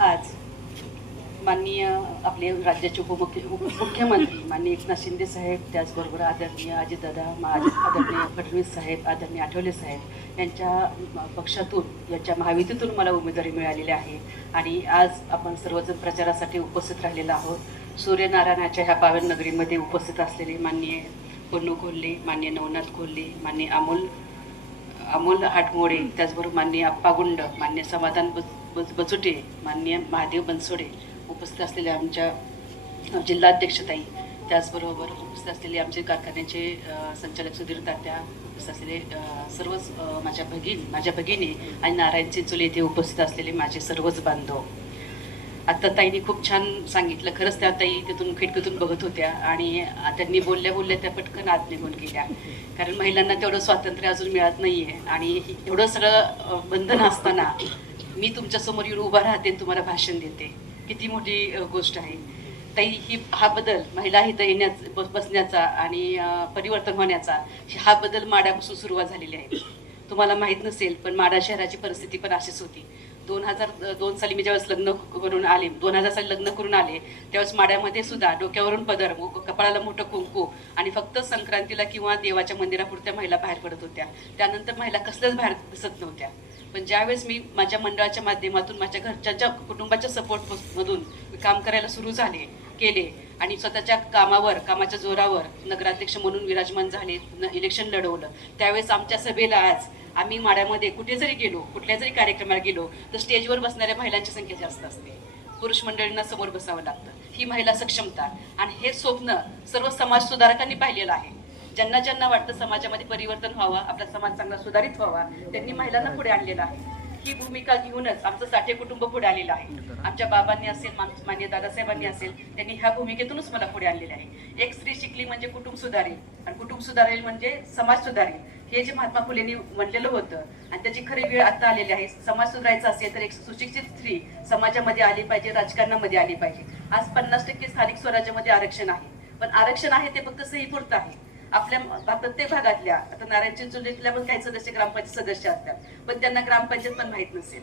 आज माननीय आपले राज्याचे मुख्यमंत्री माननीय एकनाथ शिंदे साहेब, त्याचबरोबर आदरणीय अजितदादा, आदरणीय फडणवीस साहेब, आदरणीय आठवले साहेब यांच्या पक्षातून, यांच्या महायुतीतून मला उमेदवारी मिळालेली आहे. आणि आज आपण सर्वजण प्रचारासाठी उपस्थित राहिलेलो आहोत. सूर्यनारायणाच्या ह्या पावन नगरीमध्ये उपस्थित असलेले माननीय पन्नू कोल्हे, माननीय नवनाथ कोल्हे, माननीय अमोल हाटमोडे, त्याचबरोबर माननीय अप्पा गुंड, माननीय समाधान बचुटे, माननीय महादेव बनसोडे, उपस्थित असलेले आमच्या जिल्हाध्यक्षताई, त्याचबरोबर उपस्थित असलेले आमचे कारखान्याचे संचालक सुधीर तात्या, उपस्थित असलेले सर्वच माझ्या भगिनी आणि नारायण चिंचोली येथे उपस्थित असलेले माझे सर्वच बांधव. आता ताईंनी खूप छान सांगितलं. खरंच त्या ताई तिथून खिडकीतून बघत होत्या आणि त्यांनी बोलल्या त्या पटकन आत निघून गेल्या. कारण महिलांना तेवढं स्वातंत्र्य अजून मिळत नाही आहे आणि एवढं सगळं बंधन असताना मी तुमच्यासमोर येऊन उभा राहते, तुम्हाला भाषण देते, किती मोठी गोष्ट आहे ताई. हा बदल महिला इथं बसण्याचा आणि परिवर्तन होण्याचा हा बदल माड्यापासून सुरुवात झालेली आहे. तुम्हाला माहीत नसेल पण माडा शहराची परिस्थिती पण अशीच होती. 2002 साली मी ज्यावेळेस लग्न करून आले, 2000 साली लग्न करून आले, त्यावेळेस माड्यामध्ये सुद्धा डोक्यावरून पदर, कपाळाला मोठं कुंकू आणि फक्त संक्रांतीला किंवा देवाच्या मंदिरापुरत्या महिला बाहेर पडत होत्या. त्यानंतर महिला कसल्याच बाहेर दिसत नव्हत्या. पण ज्यावेळेस मी माझ्या मंडळाच्या माध्यमातून माझ्या घरच्या कुटुंबाच्या सपोर्टमधून काम करायला सुरू केले आणि स्वतःच्या कामाच्या जोरावर नगराध्यक्ष म्हणून विराजमान झाले, इलेक्शन लढवलं, त्यावेळेस आमच्या सभेला आज आम्ही माड्यामध्ये कुठे जरी गेलो, कुठल्या जरी कार्यक्रमाला गेलो तर स्टेजवर बसणाऱ्या महिलांची संख्या जास्त असते. पुरुष मंडळींना समोर बसावं लागतं. ही महिला सक्षमता आणि हे स्वप्न सर्व समाज सुधारकांनी पाहिलेलं आहे. ज्यांना वाटतं समाजामध्ये परिवर्तन व्हावं, आपला समाज चांगला सुधारित व्हावा, त्यांनी महिलांना पुढे आणलेलं आहे. ही भूमिका घेऊनच आमचं साठे कुटुंब पुढे आलेलं आहे. आमच्या बाबांनी असेल, माननीय दादासाहेबांनी असेल, त्यांनी ह्या भूमिकेतूनच मला पुढे आणलेले आहे. एक स्त्री शिकली म्हणजे कुटुंब सुधारेल आणि कुटुंब सुधारेल म्हणजे समाज सुधारेल, हे जे महात्मा फुलेंनी म्हणलेलं होतं आणि त्याची खरी वेळ आता आलेली आहे. समाज सुधारायचा असेल तर एक सुशिक्षित स्त्री समाजामध्ये आली पाहिजे, राजकारणामध्ये आली पाहिजे. आज 50% स्थानिक स्वराज्यामध्ये आरक्षण आहे, पण आरक्षण आहे ते फक्त सहीपुरतं आहे. आपल्या प्रत्येक भागातल्या, आता नारायण चिंचोलीतल्या पण काही सदस्य ग्रामपंचायत सदस्य असतात, पण त्यांना ग्रामपंचायत पण माहीत नसेल.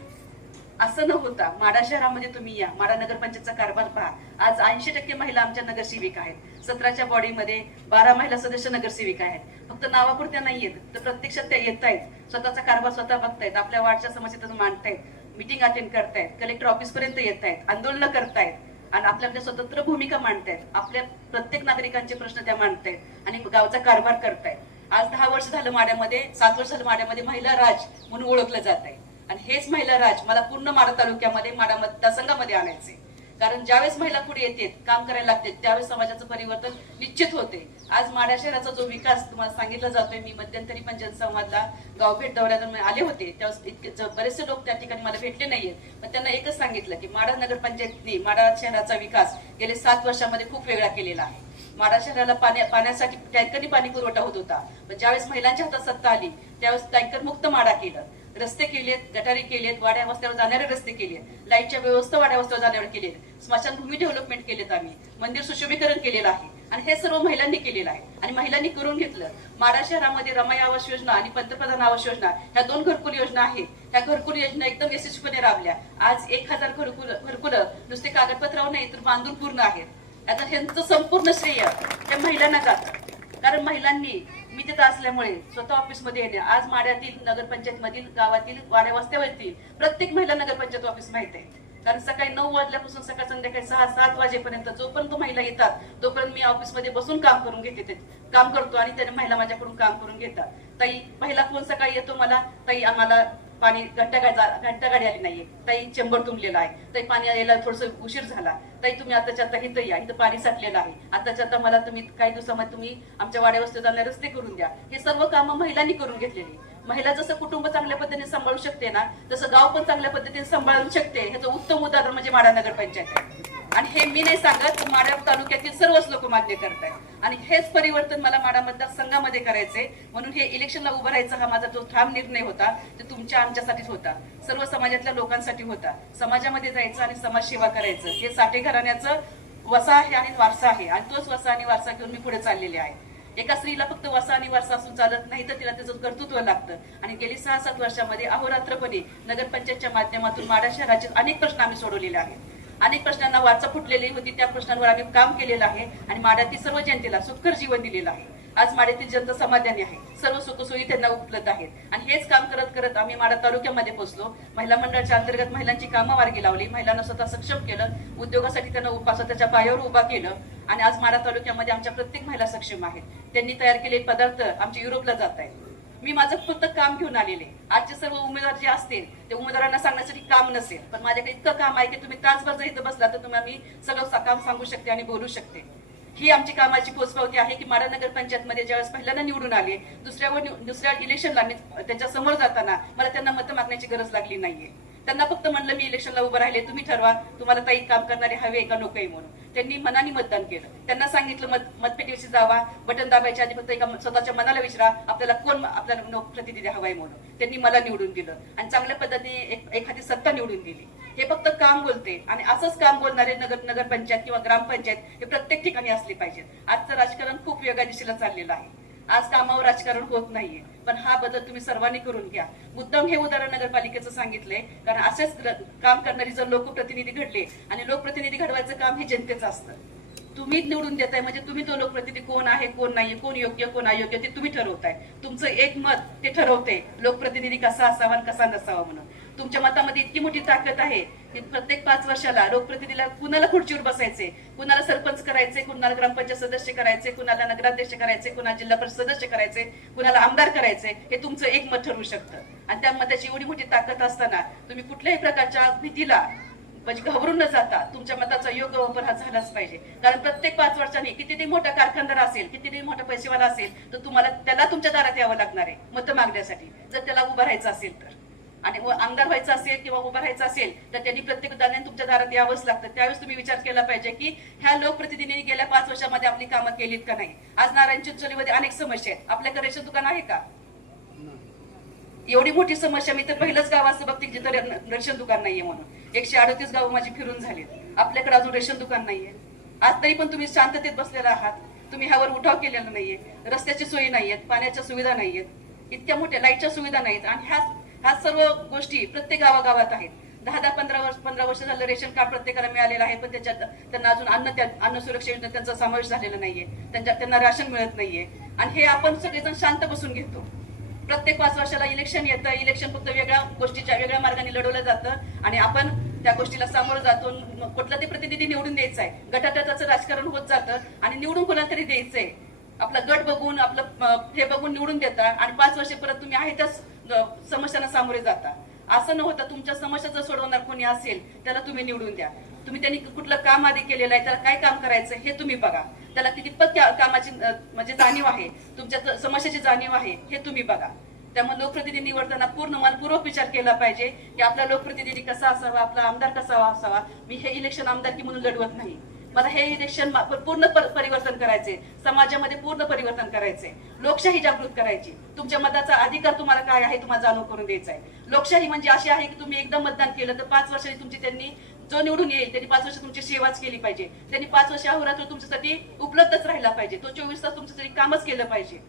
असं न होता माडा शहरामध्ये तुम्ही या, माडा नगरपंचायतचा कारभार पहा. आज 80% महिला आमच्या नगरसेविका आहेत. 17च्या बॉडीमध्ये 12 महिला सदस्य नगरसेविका आहेत. फक्त नावापुरत्या नाही येत, तर प्रत्यक्षात त्या येत आहेत, स्वतःचा कारभार स्वतः बघतायत, आपल्या वार्डच्या समस्या मांडतायत, मिटिंग अटेंड करतायत, कलेक्टर ऑफिस पर्यंत येत आहेत, आंदोलन करतायत आणि आपल्या स्वतंत्र भूमिका मांडतायत. आपल्या प्रत्येक नागरिकांचे प्रश्न त्या मांडतायत आणि गावचा कारभार करतायत. आज 10 वर्ष झालं माड्यामध्ये, 7 वर्ष झालं माड्यामध्ये महिला राज म्हणून ओळखलं जात आहे. आणि हेच महिला राज मला पूर्ण माडा तालुक्यामध्ये, माडा मतदारसंघामध्ये आणायचे. कारण ज्यावेळेस महिला पुढे येते, काम करायला लागते, त्यावेळेस समाजाचं परिवर्तन निश्चित होते. आज माडा शहराचा जो विकास तुम्हाला सांगितला जातोय, मी मध्यंतरी पण जनसंवादला गावभेट दौऱ्यातून आले होते, त्यावेळेस बरेचसे लोक त्या ठिकाणी मला भेटले नाहीयेत, पण त्यांना एकच सांगितलं की माडा नगरपंचायतने माडा शहराचा विकास गेले 7 वर्षामध्ये खूप वेगळा केलेला आहे. माडा शहराला पाण्यासाठी टँकरनी पाणी पुरवठा होत होता, पण ज्यावेळेस महिलांच्या हातात सत्ता आली त्यावेळेस टँकर मुक्त माडा केलं, रस्ते केलेत, गटारी केलेत, वाड्या वस्त्यावर जाणारे रस्ते केलेत, लाईटच्या व्यवस्था वाड्या वस्त्यावर जाण्यावर केलेत, स्मशानभूमी डेव्हलपमेंट केलेत, आम्ही मंदिर सुशोभीकरण केलेलं आहे आणि हे सर्व महिलांनी केलेलं आहे आणि महिलांनी करून घेतलं. माडा शहरामध्ये रमाई आवास योजना आणि पंतप्रधान आवास योजना ह्या 2 घरकुल योजना आहेत. ह्या घरकुल योजना एकदम यशस्वीपणे राबल्या. आज 1000 घरकुलं नुसते कागदपत्रावर नाही तर बांधून पूर्ण आहेत. आता ह्यांचं संपूर्ण श्रेय त्या महिलांना जातं. कारण महिलांनी, मी तिथं असल्यामुळे स्वतः ऑफिसमध्ये येणे, आज माड्यातील नगरपंचायत मधील गावातील वाड्या वस्त्यावरतील प्रत्येक महिला नगरपंचायत ऑफिस माहित आहे. कारण सकाळी 9 वाजल्यापासून सकाळ संध्याकाळी 6-7 वाजेपर्यंत जोपर्यंत महिला येतात तोपर्यंत मी ऑफिसमध्ये बसून काम करून घेते, काम करतो आणि त्याने महिला माझ्याकडून काम करून घेतात. ताई, पहिला फोन सकाळी येतो मला, ताई आम्हाला पाणी घंटा गाडी आली नाहीये, ताई चेंबर तुंबलेला आहे, ताई पाणी यायला थोडस उशीर झाला, ताई तुम्ही आताच्या आता इथं या, इथं पाणी साठलेलं आहे, आताच्या आता मला तुम्ही काही दिवसामध्ये तुम्ही आमच्या वाड्या वस्तीत जाणारे रस्ते करून द्या. हे सर्व कामं महिलांनी करून घेतलेली. महिला जसं कुटुंब चांगल्या पद्धतीने सांभाळू शकते ना, तसं गाव पण चांगल्या पद्धतीने सांभाळू शकते. ह्याचं उत्तम उदाहरण म्हणजे माडा नगरपंचायत आहे. आणि हे मी नाही सांगत, माडा तालुक्यातील सर्वच लोक मान्य करतायत आणि हेच परिवर्तन मला माडा मतदारसंघामध्ये करायचंय. म्हणून हे इलेक्शनला उभं राहायचा हा माझा जो ठाम निर्णय होता, तो तुमच्या आमच्यासाठीच होता, सर्व समाजातल्या लोकांसाठी होता. समाजामध्ये जायचं आणि समाजसेवा करायचं हे साठे घराण्याचं वसा आहे आणि वारसा आहे आणि तोच वसा आणि वारसा घेऊन मी पुढे चाललेले आहे. एका स्त्रीला फक्त वसा आणि वारसा असून चालत नाही, तर तिला त्याचं कर्तृत्व लागतं. आणि गेली 6-7 वर्षामध्ये अहोरात्रपणे नगरपंचायतच्या माध्यमातून माढा शहराचे अनेक प्रश्न आम्ही सोडवलेले आहेत. अनेक प्रश्नांना वाचा फुटलेली होती, त्या प्रश्नांवर आम्ही काम केलेलं आहे आणि माढ्यातील सर्व जनतेला सुखकर जीवन दिलेलं आहे. आज माढ्यातील जनता समाधानी आहे, सर्व सुखसोयी त्यांना उपलब्ध आहेत. आणि हेच काम करत करत आम्ही माढा तालुक्यामध्ये पोहोचलो. महिला मंडळाच्या अंतर्गत महिलांची कामं मार्गी लावली, महिलांना स्वतः सक्षम केलं, उद्योगासाठी त्यांना स्वतःच्या पायावर उभा केलं. आणि आज माढा तालुक्यामध्ये आमच्या प्रत्येक महिला सक्षम आहेत. त्यांनी तयार केलेले पदार्थ आमच्या युरोपला जात आहेत. मी माझं फक्त काम घेऊन आलेले. आजचे सर्व उमेदवार जे असतील ते उमेदवारांना सांगण्यासाठी काम नसेल, पण माझ्याकडे इतकं काम आहे की तुम्ही तासभर जर इथं बसला तर तुम्हाला मी सगळं काम सांगू शकते आणि बोलू शकते. ही आमची कामाची पोचपावती आहे की माढा नगरपंचायतमध्ये ज्यावेळेस पहिल्यांदा निवडून आले, दुसऱ्या इलेक्शनला मी त्यांच्या समोर जाताना मला त्यांना मतं मागण्याची गरज लागली नाहीये. त्यांना फक्त म्हणलं मी इलेक्शनला उभं राहिले, तुम्ही ठरवा तुम्हाला ताई काम करणारे हवे का नकोय म्हणून. त्यांनी मनाने मतदान केलं. त्यांना सांगितलं मतपेटीशी जावा, बटन दाबायच्या आधी फक्त एका स्वतःच्या मनाला विचारा आपल्याला कोण आपल्याला प्रतिनिधी हवाय म्हणून. त्यांनी मला निवडून दिलं आणि चांगल्या पद्धतीने एखादी सत्ता निवडून दिली. हे फक्त काम बोलते आणि असंच काम बोलणारे नगरपंचायत किंवा ग्रामपंचायत हे प्रत्येक ठिकाणी असले पाहिजेत. आजचं राजकारण खूप वेगळ्या दिशेला चाललेलं आहे. आज कामावर राजकारण होत नाहीये, पण हा बदल तुम्ही सर्वांनी करून घ्या. मुद्दाम हे उदाहरण नगरपालिकेचं सांगितलंय कारण असेच काम करणारी जर लोकप्रतिनिधी घडले, आणि लोकप्रतिनिधी घडवायचं काम हे जनतेचं असतं. तुम्ही निवडून देताय म्हणजे तुम्ही तो लोकप्रतिनिधी कोण आहे कोण नाही, कोण योग्य कोण अयोग्य ते तुम्ही ठरवताय. तुमचं एक मत ते ठरवते लोकप्रतिनिधी कसा असावा आणि कसा नसावा म्हणून. तुमच्या मतामध्ये इतकी मोठी ताकद आहे की प्रत्येक 5 वर्षाला लोकप्रतिनिधीला कुणाला खुर्चीवर बसायचे, कुणाला सरपंच करायचे, कुणाला ग्रामपंचायत सदस्य करायचे, कुणाला नगराध्यक्ष करायचे, कुणाला जिल्हा परिषद सदस्य करायचे, कुणाला आमदार करायचे, हे तुमचं एक मत ठरवू शकतं. आणि त्या मताची एवढी मोठी ताकद असताना तुम्ही कुठल्याही प्रकारच्या भीतीला म्हणजे घाबरून न जाता तुमच्या मताचा योग्य वापर हा झालाच पाहिजे. कारण प्रत्येक 5 वर्षांनी कितीतरी मोठा कारखानदार असेल, कितीतरी मोठा पैसेवाला असेल, तर तुम्हाला त्याला तुमच्या दारात यावं लागणार आहे मतं मागण्यासाठी, जर त्याला उभं राहायचं असेल तर. आणि आमदार व्हायचं असेल किंवा उभं राहायचं असेल तर त्यांनी प्रत्येक दाण्याने तुमच्या दारात यावंच लागतं. त्यावेळेस तुम्ही विचार केला पाहिजे की ह्या लोकप्रतिनिधींनी गेल्या 5 वर्षामध्ये आपली कामं केलीत का नाही. आज नारायण चिंचोलीमध्ये अनेक समस्या आहेत. आपल्याकडे रेशन दुकान आहे का? एवढी मोठी समस्या. मी तर पहिलंच गाव असं बघते जिथं रेशन दुकान नाहीये म्हणून. 138 गावं माझी फिरून झालीत. आपल्याकडे अजून रेशन दुकान नाहीये. आज तरी पण तुम्ही शांततेत बसलेला आहात. तुम्ही ह्यावर उठाव केलेला नाहीये. रस्त्याची सोयी नाहीयेत, पाण्याच्या सुविधा नाहीयेत, इतक्या मोठ्या लाईटच्या सुविधा नाहीत. आणि ह्या सर्व गोष्टी प्रत्येक गावागावात आहेत. 10-15 वर्ष झालं रेशन कार्ड प्रत्येकाला मिळालेलं आहे, पण त्याच्यात त्यांना अजून अन्न सुरक्षा योजनेत त्यांचा समावेश झालेला नाहीये. त्यांना राशन मिळत नाहीये. आणि हे आपण सगळेजण शांत बसून घेतो. प्रत्येक 5 वर्षाला इलेक्शन येतं. इलेक्शन फक्त वेगळ्या गोष्टीच्या वेगळ्या मार्गाने लढवलं जातं आणि आपण त्या गोष्टीला सामोरं जातो. कुठला ते प्रतिनिधी निवडून द्यायचा आहे, गटातटाचं राजकारण होत जातं आणि निवडून कोणाला तरी द्यायचंय. आपला गट बघून आपलं हे बघून निवडून देता आणि 5 वर्ष परत तुम्ही आहे त्याच समस्यांना सामोरे जाता. असं न होता तुमच्या समस्या जर सोडवणार कोणी असेल त्याला तुम्ही निवडून द्या. तुम्ही त्यांनी कुठलं काम आधी केलेलं आहे, त्याला काय काम करायचं हे तुम्ही बघा. त्याला कितीपत कामाची म्हणजे जाणीव आहे, तुमच्या समस्याची जाणीव आहे हे तुम्ही बघा. त्यामुळे लोकप्रतिनिधी निवडताना पूर्ण मनपूर्वक विचार केला पाहिजे की आपला लोकप्रतिनिधी कसा असावा, आपला आमदार कसा असावा. मी हे इलेक्शन आमदारकी म्हणून लढवत नाही. मला हे इलेक्शन पूर्ण परिवर्तन करायचे, समाजामध्ये पूर्ण परिवर्तन करायचे, लोकशाही जागृत करायची. तुमच्या मताचा अधिकार तुम्हाला काय आहे तुम्हाला जाणूव करून द्यायचा आहे. लोकशाही म्हणजे अशी आहे की तुम्ही एकदा मतदान केलं तर 5 वर्षांनी तुमची त्यांनी जो निवडून येईल त्यांनी 5 वर्ष तुमची सेवाच केली पाहिजे. त्यांनी 5 वर्ष अहोरात्र तुमच्यासाठी उपलब्धच राहिला पाहिजे. तो 24 तास तुमच्यासाठी कामच केलं पाहिजे.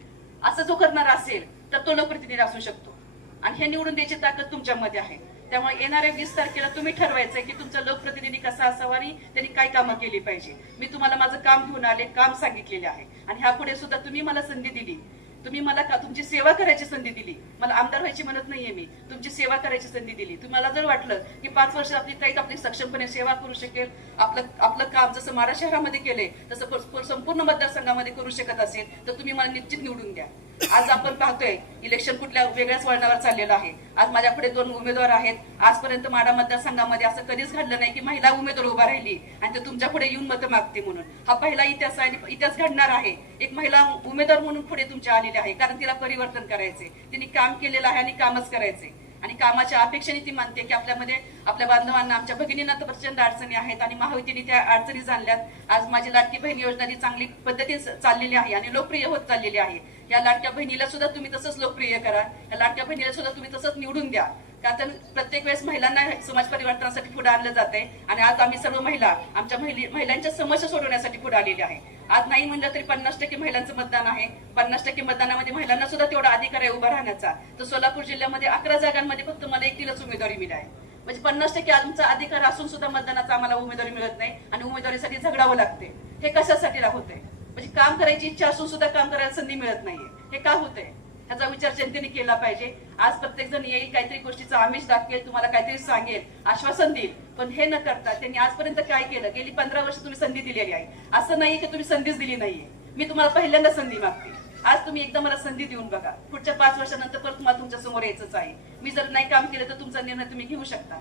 असं जो करणार असेल तर तो लोकप्रतिनिधी असू शकतो आणि हे निवडून द्यायची ताकद तुमच्यामध्ये आहे. त्यामुळे येणाऱ्या 20 तारखेला तुम्ही ठरवायचंय की तुमचा लोकप्रतिनिधी कसा असावा आणि त्यांनी काय कामं केली पाहिजे. मी तुम्हाला माझं काम घेऊन आले, काम सांगितलेले आहे आणि ह्यापुढे सुद्धा तुम्ही मला संधी दिली, तुम्ही मला तुमची सेवा करायची संधी दिली. मला आमदार व्हायची म्हणत नाहीये मी, तुमची सेवा करायची संधी दिली. तुम्हाला जर वाटलं की 5 वर्ष आपली ताईत आपली सक्षमपणे सेवा करू शकेल, आपलं काम जसं माढा शहरामध्ये केलंय तसं संपूर्ण मतदारसंघामध्ये करू शकत असेल तर तुम्ही मला निश्चित निवडून द्या. आज आपण पाहतोय इलेक्शन कुठल्या वेगळ्याच वळणावर चाललेलं आहे. आज माझ्यापुढे 2 उमेदवार आहेत. आजपर्यंत माढा मतदारसंघामध्ये असं कधीच घडलं नाही की महिला उमेदवार उभा राहिली आणि ते तुमच्या पुढे येऊन मतं मागते म्हणून. हा पहिला इतिहास आहे, इतिहास घडणार आहे. एक महिला उमेदवार म्हणून पुढे तुमच्या आलेली आहे कारण तिला परिवर्तन करायचे, तिने काम केलेलं आहे आणि कामच करायचे आणि कामाच्या अपेक्षेने ती मानते की आपल्यामध्ये आपल्या बांधवांना आमच्या भगिनींना तर प्रचंड अडचणी आहेत आणि महायुतीने त्या अडचणी जाणल्यात. आज माझी लाडकी बहीण योजना ती चांगली पद्धतीने चाललेली आहे आणि लोकप्रिय होत चाललेली आहे. या लाडक्या बहिणीला सुद्धा तुम्ही तसंच लोकप्रिय करा. या लाडक्या बहिणीला सुद्धा तुम्ही तसंच निवडून द्या. का तर प्रत्येक वेळेस महिलांना समाज परिवर्तनासाठी पुढे आणलं जाते आणि आज आम्ही सर्व महिला आमच्या महिलांच्या समस्या सोडवण्यासाठी पुढे आलेल्या आहे. आज नाही म्हणलं तरी 50% महिलांचं मतदान आहे. 50% मतदानामध्ये महिलांना सुद्धा तेवढा अधिकार आहे उभा राहण्याचा. तर सोलापूर जिल्ह्यामध्ये 11 जागांमध्ये फक्त मला एकटीलाच उमेदवारी मिळाली. म्हणजे 50% आमचा अधिकार असून सुद्धा मतदानाचा आम्हाला उमेदवारी मिळत नाही आणि उमेदवारीसाठी झगडावं लागते. हे कशासाठी होते? म्हणजे काम करायची इच्छा असून सुद्धा काम करायला संधी मिळत नाहीये. हे का होतंय? ह्याचा विचार जनतेने केला पाहिजे. आज प्रत्येक जण येईल, काहीतरी गोष्टीचा आमिष दाखवेल, तुम्हाला काहीतरी सांगेल, आश्वासन देईल, पण हे न करता त्यांनी आजपर्यंत काय केलं? गेली 15 वर्ष तुम्ही संधी दिलेली आहे. असं नाहीये की तुम्ही संधीच दिली नाहीये. मी तुम्हाला पहिल्यांदा संधी मागते. आज तुम्ही एकदा मला संधी देऊन बघा. पुढच्या 5 वर्षानंतर परत तुम्हाला तुमच्या समोर यायचंच आहे. मी जर नाही काम केलं तर तुमचा निर्णय तुम्ही घेऊ शकता.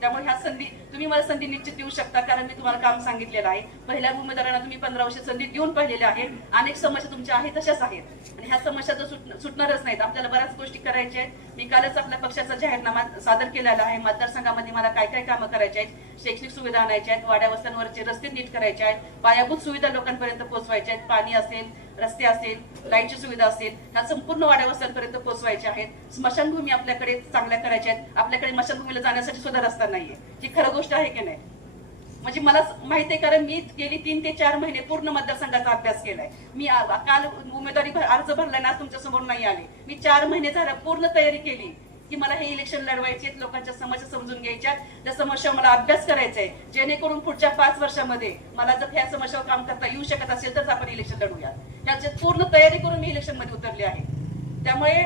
त्यामुळे ह्या संधी तुम्ही मला संधी निश्चित देऊ शकता, कारण मी तुम्हाला काम सांगितलेलं आहे. पहिल्या उमेदवारांना तुम्ही 15 वर्ष संधी देऊन पाहिलेल्या आहेत. अनेक समस्या तुमच्या आहेत तशाच आहेत आणि ह्या समस्या तर सुटणारच नाहीत. आपल्याला बऱ्याच गोष्टी करायच्या आहेत. मी कालच आपल्या पक्षाचा जाहीरनामा सादर केलेला आहे. मतदारसंघामध्ये मला काय काय कामं करायची आहेत, शैक्षणिक सुविधा आणायच्या आहेत, वाड्या वस्त्यांवरचे रस्ते नीट करायचे आहेत, पायाभूत सुविधा लोकांपर्यंत पोहोचवायच्या आहेत, पाणी असेल, रस्ते असेल, लाईटची सुविधा असेल, ह्या संपूर्ण वाड्या वस्त्यांपर्यंत पोहोचवायच्या आहेत. स्मशानभूमी आपल्याकडे चांगल्या करायच्या आहेत. आपल्याकडे स्मशानभूमीला जाण्यासाठी सुद्धा रस्ता नाहीये. ही खरं गोष्ट आहे की नाही? म्हणजे मला माहिती आहे, कारण मी गेली 3 ते 4 महिने पूर्ण मतदारसंघाचा अभ्यास केलाय. मी काल उमेदवारी अर्ज भरलाय ना, तुमच्या समोर नाही आले. मी 4 महिने झाल्या पूर्ण तयारी केली की मला हे इलेक्शन लढवायचे, लोकांच्या समस्या समजून घ्यायच्या, त्या समस्या मला अभ्यास करायचा आहे, जेणेकरून पुढच्या 5 वर्षामध्ये मला जर ह्या समस्यावर काम करता येऊ शकत असेल तर आपण इलेक्शन लढूया. याची पूर्ण तयारी करून मी इलेक्शन मध्ये उतरले आहे. त्यामुळे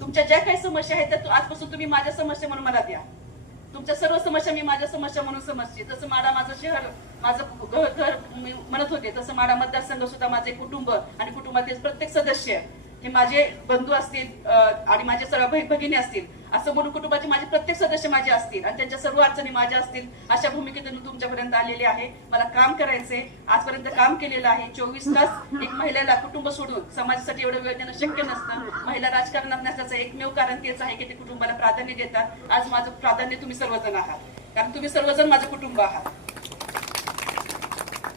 तुमच्या ज्या काही समस्या आहेत त्या आजपासून तुम्ही माझ्या समस्या म्हणून मला द्या. तुमच्या सर्व समस्या मी माझ्या समस्या म्हणून समजते. जसं माडा माझं शहर, माझं घर मी म्हणत होते, तसं माडा मतदारसंघ सुद्धा माझे कुटुंब आणि कुटुंबातील प्रत्येक सदस्य हे माझे बंधू असतील आणि माझे सर्व भगिनी असतील, असं म्हणून कुटुंबाचे माझे प्रत्येक सदस्य माझे असतील आणि त्यांच्या सर्व अडचणी माझ्या असतील, अशा भूमिकेतून तुमच्यापर्यंत आलेले आहे. मला काम करायचंय, आजपर्यंत काम केलेलं आहे. 24 तास एक महिलेला कुटुंब सोडून समाजासाठी एवढं वेळ देणं शक्य नसतं. महिला राजकारणात नसल्याचं एकमेव कारण तेच आहे की ते कुटुंबाला प्राधान्य देतात. आज माझं प्राधान्य तुम्ही सर्वजण आहात, कारण तुम्ही सर्वजण माझं कुटुंब आहात.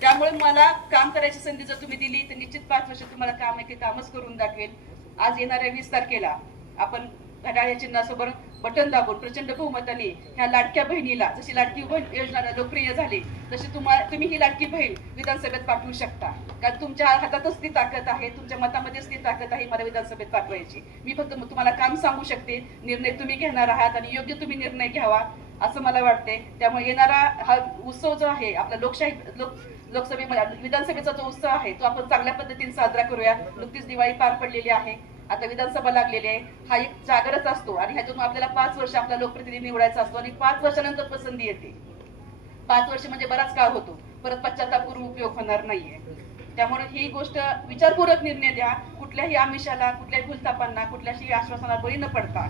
त्यामुळे मला काम करायची संधी जर तुम्ही दिली तर निश्चित 5 वर्ष तुम्हाला काम आहे ते कामच करून दाखवेल. आज येणाऱ्या 20 तारखेला आपण घड्याळ्या चिन्हासोबत बटन दाबून प्रचंड बहुमताने ह्या लाडक्या बहिणीला, जशी लाडकी बहीण योजना लोकप्रिय झाली तशी तुम्ही ही लाडकी बहीण विधानसभेत पाठवू शकता. कारण तुमच्या हातातच ती ताकद आहे, तुमच्या मतामध्येच ती ताकद आहे मला विधानसभेत पाठवायची. मी फक्त तुम्हाला काम सांगू शकते, निर्णय तुम्ही घेणार आहात आणि योग्य तुम्ही निर्णय घ्यावा असं मला वाटते. त्यामुळे येणारा हा उत्सव जो आहे आपला लोकसभेमध्ये विधानसभेचा जो उत्सव आहे तो आपण चांगल्या पद्धतीने साजरा करूया. नुकतीच दिवाळी पार पडलेली आहे, आता विधानसभा लागलेली आहे. हा एक जागरच असतो आणि ह्यातून आपल्याला 5 वर्ष आपला लोकप्रतिनिधी निवडायचा असतो आणि 5 वर्षानंतर पसंती येते. 5 वर्ष म्हणजे बराच काळ होतो, परत पश्चाताप करून उपयोग होणार नाहीये. त्यामुळे ही गोष्ट विचारपूर्वक निर्णय द्या. कुठल्याही आमिषाला, कुठल्याही भूलथापांना, कुठल्याही आश्वासनाला बळी न पडता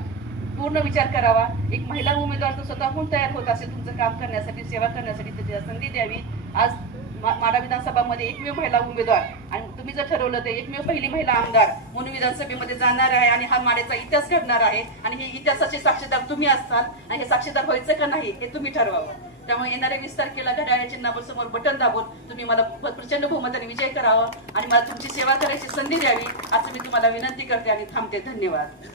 पूर्ण विचार करावा. एक महिला उमेदवार जर स्वतःहून तयार होत असेल तुमचं काम करण्यासाठी, सेवा करण्यासाठी, त्याची संधी द्यावी. आज माडा विधानसभामध्ये एकमेव महिला उमेदवार आणि तुम्ही जर ठरवलं तर एकमेव पहिली महिला आमदार म्हणून विधानसभेमध्ये जाणार आहे आणि हा माड्याचा इतिहास घडणार आहे आणि हे इतिहासाचे साक्षीदार तुम्ही असताल आणि हे साक्षीदार व्हायचं का नाही हे तुम्ही ठरवावं. त्यामुळे येणाऱ्या 20 तारखेला घड्याळ्या चिन्हावर समोर बटन दाबून तुम्ही मला प्रचंड बहुमताने विजय करावा आणि मला तुमची सेवा करायची संधी द्यावी असं मी तुम्हाला विनंती करते आणि थांबते. धन्यवाद.